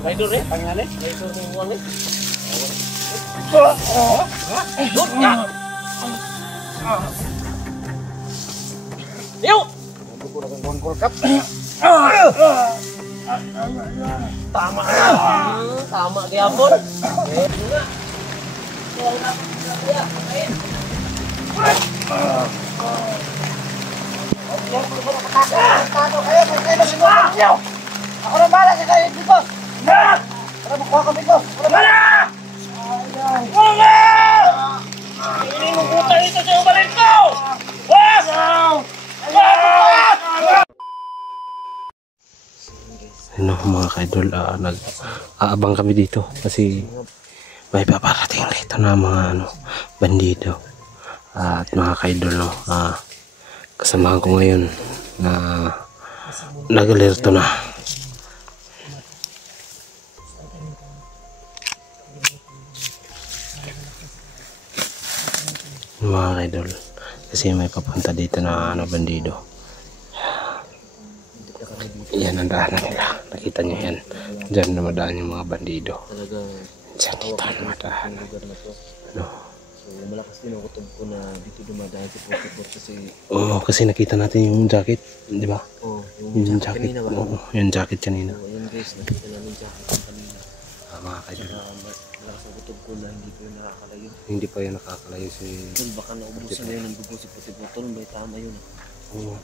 Rider eh, pangalan eh. Rider ng uwang eh. Yo! Tama na. Tama gyapon. Ako na bahala sa kayo dito! Para makuha kami dito! Wala! Wala! Hindi mo buta ito sa umalit ko! Ano mga ka-idol, nag-aabang kami dito kasi may paparating dito na mga bandido. At mga ka-idol, kasamahan ko ngayon na nag-alerto na. Mga ka-idol, kasi may papunta dito na bandido. Yan ang daanan nila. Nakita nyo yan. Diyan na madaan yung mga bandido. Diyan dito na madaan. Ano? So malakas din ang kutob ko na dito dumadaan si Pokebot kasi... Oo, kasi nakita natin yung jacket. Di ba? Oo, yung jacket. kanina ba? Oo, yung jacket kanina. Oo, yun guys, nakita namin jacket kanina. Mga ka-idol. Malakas ang kutob ko na hindi ko yung nakakalayo. Hindi pa yun nakakalayo si... Tol, baka naubusan na yun ang dugo si Pokebot. Tol, may tama yun. Oo.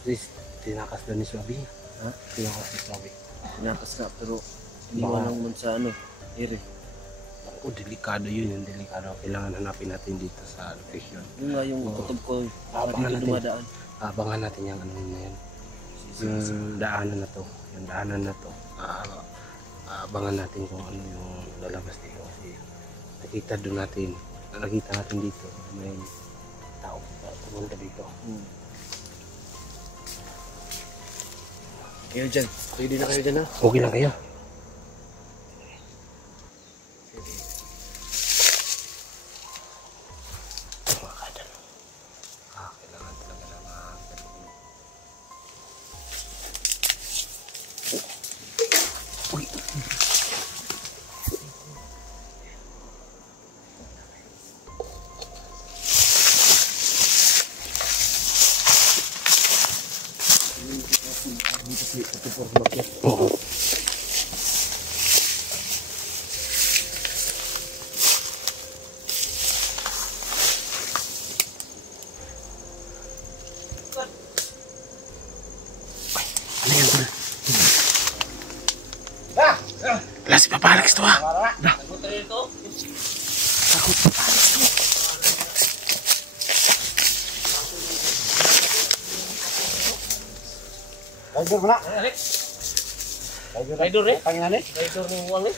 Please, tinakas doon ni Swabi. Ha? Tinakas ni Swabi. Tinakas ka, pero hindi mo lang naman sa ere. Oo, delikado yun. Yung delikado. Kailangan hanapin natin dito sa location. Yung nga yung kutob ko, para Abangan dito natin. dumadaan. Abangan natin yung ano na yan. Yung daanan na to. Yung daanan na to. Abangan natin kung ano yung lalabas dito. Kasi nakita natin dito. May tao pumunta dito. Kayo dyan. Pwede na kayo dyan ha? Okay lang kayo. Kailangan talaga na uy. Oo. Ano yan, Tol? Wala si Papa Alex to, ha? Takot na ito. Takot Papa Alex to. Rider mo na! Rider eh, Pangalan eh? rider ng uwang eh.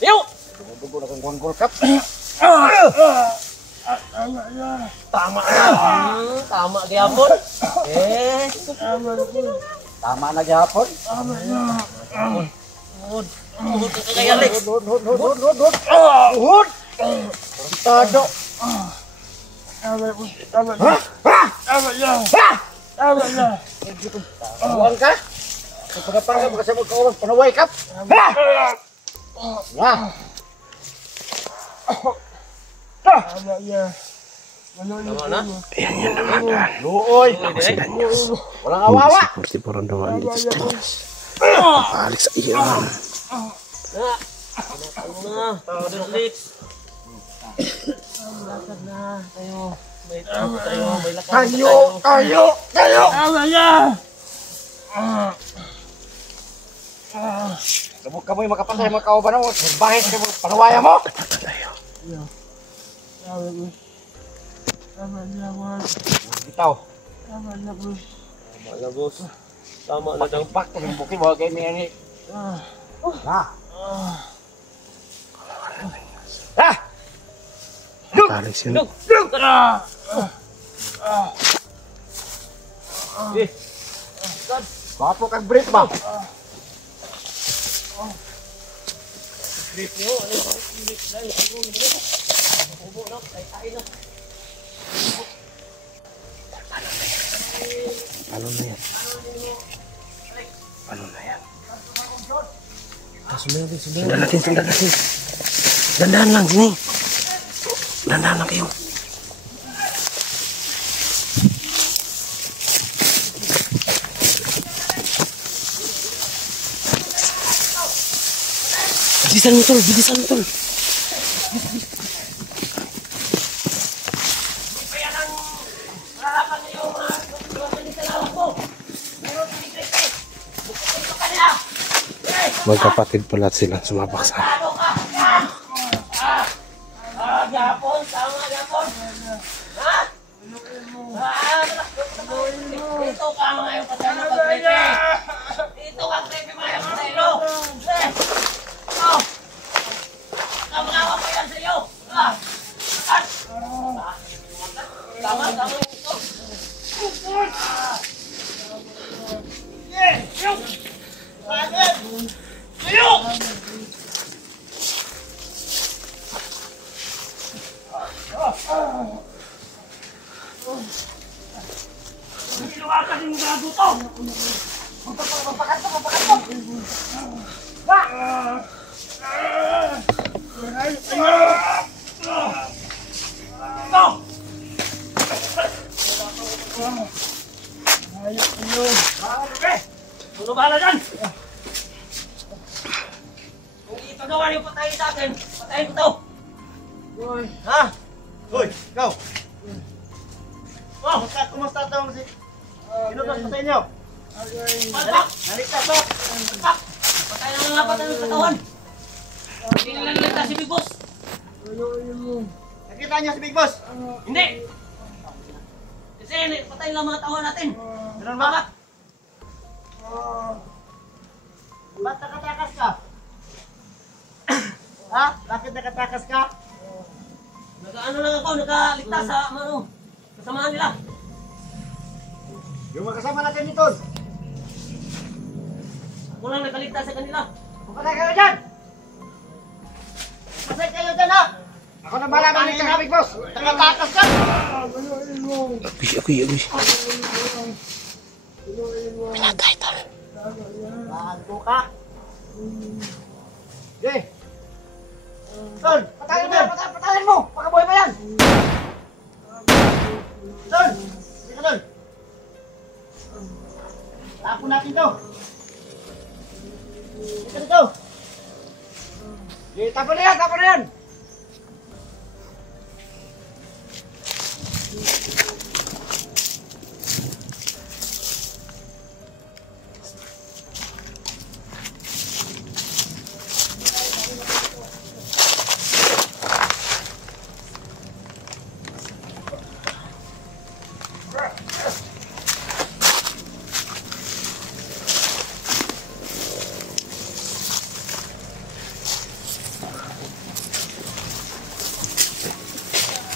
Yo! Dugo na kang kuwang kap! Tama na. Tama gyapon. Eh, Tama na gyapon! hud. Hud ka kay Alex. Hud! Tado! Huwag ka! Pagkapangga mo kasi magkaulang panaway kap! Nga! Tama na. Ayan yun naman, daan. Luoy! Ako si Danyos. Walang awawa! 44 ang dumaan dito sa Danyos. Papa Alex, iyan. Na, Alex. Lakad na tayo. May tayo, may lakad tayo. Labog ka mo yung makapatay mga kauban mo. Bahit ka mo, panawaya mo! Dapat tayo. Bitaw. Tama na, boss. Tama na daw. Pak, tuming buki mo kay Mary. Ha? Ha? Papa Alex yun. Eh, Baka po kang brief ba? brief nyo. Ano yung brief na? Ubo na. Kain na. Paano na yan? Paano na yan? Sundan natin, sundan. Sundan natin, sundan natin. Dandahan lang, sini. Dandahan lang kayo. Bilisan mo, tol. Bilisan mo, tol. Magkapatid pala sila sumabak sa Gapon, tama gapon. Ha? Ito ka mga yung patay na pagkrepe. Ito ka krepe mga yung patay no. Oh. Kamagawa ko yan sa iyo. Tama ito. Iluwakan yung gago to! Mapakat to! Ba! Ito! Ano bahala dyan? Kung ipagawa niyo patayin sa akin, patayin ko to! Ha? Hoy, ikaw. Oh! Kumusta tong si... Inutos ko sa inyo? Palpak! Naligtas ba? Palpak! Patay na nga patay ng katawan! Hindi nilalagta si Big Boss! Nakita niyo si Big Boss? Hindi! Kasi patay lang mga tawa natin! Ganun ba? Bakit? Ba't nakatakas ka? Ha? Bakit nakatakas ka? Nag-ano lang ako, nakaligtas sa kasamahan nila! Yung makasama natin dito. Ako lang nakaligtas sa kanila! Pumatay kayo dyan! Pasay kayo dyan ha! Ako na bahala ng ka, Big Boss! Nakatakas ka! Agoy. Pinatay, tol. Bago ka! Okay! Tol! Patayin mo! Patayin mo! Pakabuhay mo yan! Tol! Sige Tol! Tapo natin to! Sige dito! Okay, tapo na yan! Tapo na yan!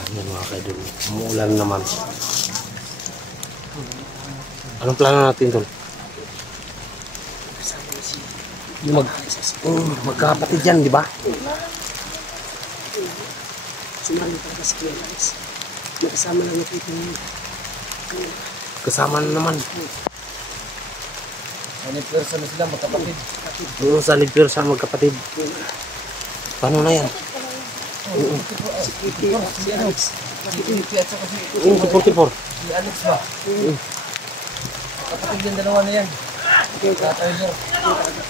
Ayan mga kaidol. Umuulan naman. Anong plano natin, tol? Magkapatid yan, di ba? Sumali talaga si Kuya Lance. Nakasama lang yung people niya. Kasama na naman. Nagpersa na sila, magkapatid. Oo, sa ligpir sa magkapatid. Paano na yan? Si Alex. Si at saka si... Oo, 44. Si Alex ba? Kapatid yung dalawa na yan. Tatay mo.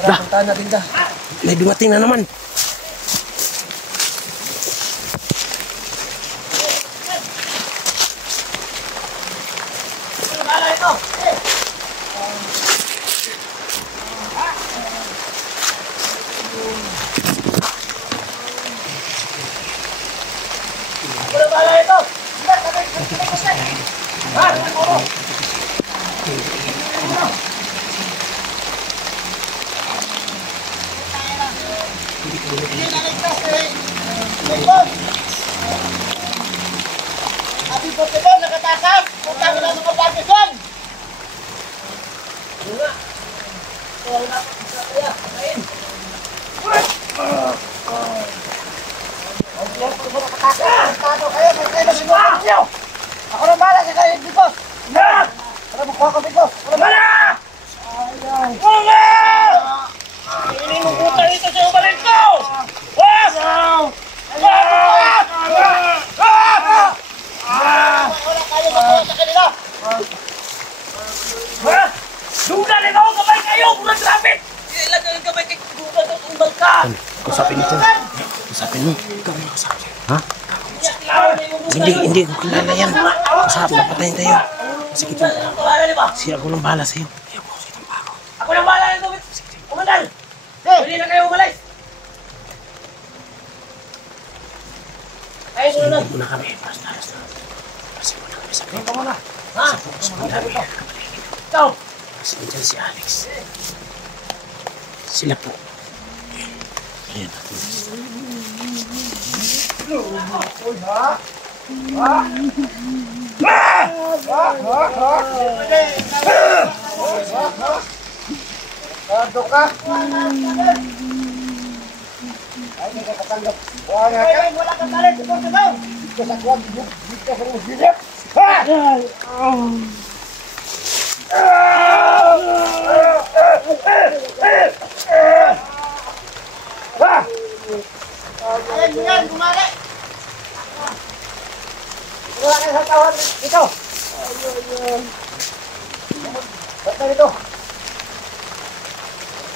Para puntahan natin ka. May dumating na naman. Bala ito! Bala ito! Hindi naligtas eh! Big Boss! Happy birthday mo! Nakatakas! Punta ka na sa kapagis yan! Ako na bahala sa kayo, Big Boss! Tara, makuha ka dito. Wala! Wala! Ininukutan ito sa umarin ko! Wala kayo makuha sa kanila! Dugan ito! Kamay kayo! Kurang traffic! Ilagay yung kamay kay Dugan ito! Tumbal ka! Kusapin ito. Kusapin mo. Ikaw yung kusapin. Ha? Hindi, Hindi ko kilala yan. Kusapin, napatayin tayo. Sige, siya ako nang bahala sa'yo. Ako nang bahala nito! Kumandan! Pwede na kayo umalis! Kayo sunod! Muna kami. Basta. Kasi muna kami sa Ito muna. Ha? kami. Ikaw! Kasi dyan si Alex. Sila po. Ayan. Sardo ka. Ay, hindi ka katanggap. Wala ka. Wala kang talit! Ito sa daw! Dito sa kuwan. Dito sa musilip. Ayan mo yan! Gumali! Wala ka sa tawad. Dito. Basta dito.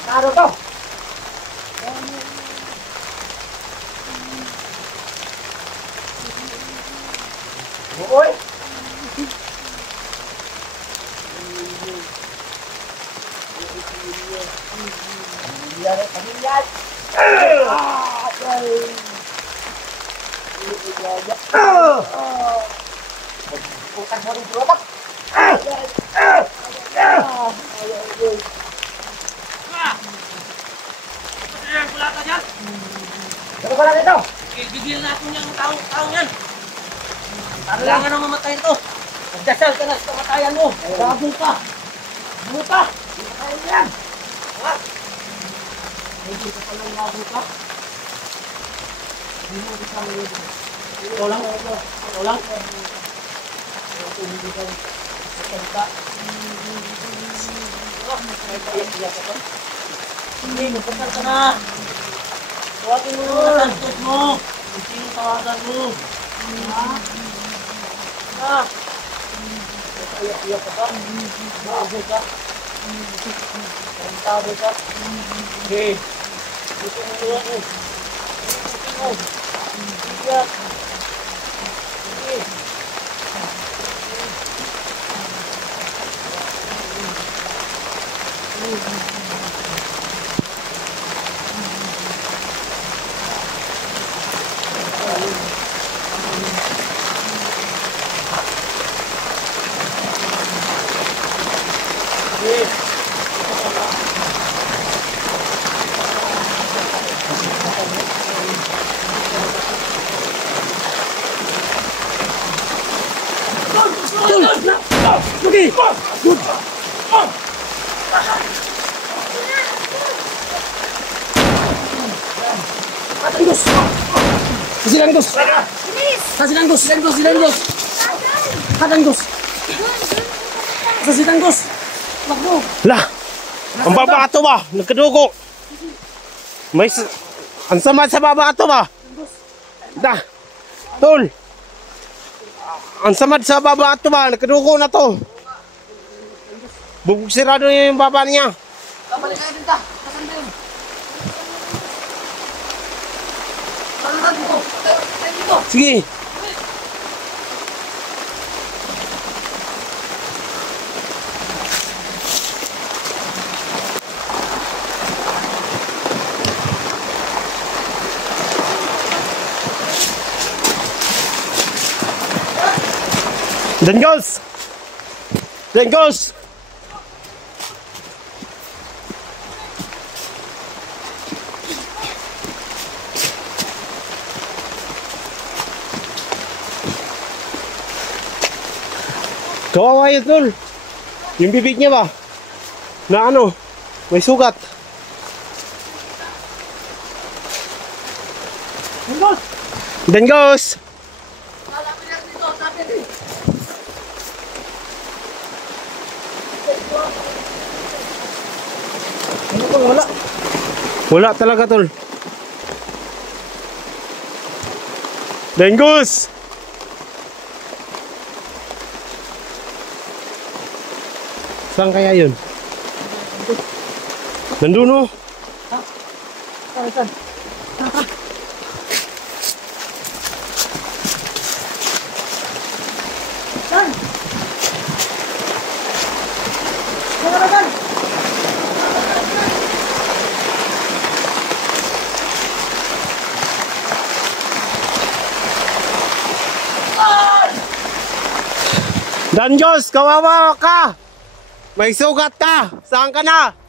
Naro to. Uy. Pamilyan. Bukan baru gerobak. Ayan! Wala ka dyan! Ano ba lang ito? Gigil natin yung tao yan! Kailangan nang mamatay ito! Magdasal ka na sa kamatayan mo! Bago ka! Bago ka! Kamatayan yan! Ha? Hindi ka palang bago ka? Hindi mo kita mo yun. Ito lang. Ito lang. Ito hindi ka magsalita. Hindi, magpasal ka na! Tawagin mo yung mga tantos mo! Kung sino tawagan mo! Ha? Ha? Iyak-iyak ka ba? Bago ka? Tarantado ka? Hindi. Gusto mo yun ako. Gusto mo. Iyak. Sige. Lah! Ang babato ba? Nagkadugo! Ang sama sa babato ba? Da! Tol! Ang samad sa babato ba? Nagkadugo na to! Bubog sirado yung baba niya! Balik kayo din ta! Kasan din? Saan dito? Dito! Sige! Then goes! Then goes! Kawawa yun, tol. Yung bibig niya ba? Na ano? May sugat. Then goes! Wala talaga, tol. Dengus! Saan kaya yun? Nandun, oh. Saan? Saan? Saan? Danjos, kawawa ka! May sugat ka! Saan ka na?